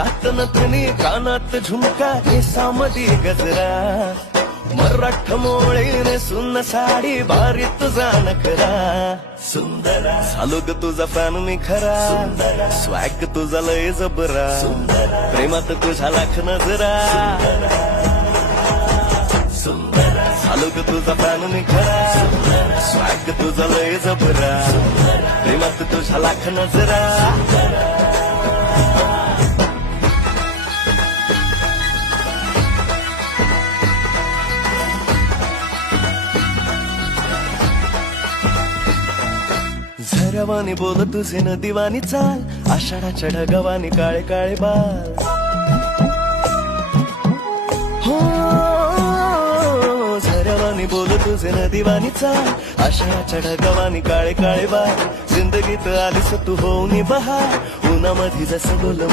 नाकात नथनी कानात झुमका केसामध्ये गजरा मराठ मोळीने सुन्न साडी भारी तुझा नखरा सुंदरा झालो ग तुझा फॅन मी खरा स्वॅग तुझा लय जबरा प्रेमात तुझा लाख नजरा झालो ग तुझा फॅन मी खरा स्वॅग तुझा लय जबरा प्रेमात तुझा लाख नजरा झरवानी बोल तुझे नदीवानी चाल आषाढाच्या ढगावानी काळे काळे बाल हो झरवानी बोल तुझे नदीवानी चाल आषाढाच्या ढगावानी काळे काळे बाल जिंदगीत आलीस तू होऊन बहार उन्हामध्ये जसं बोल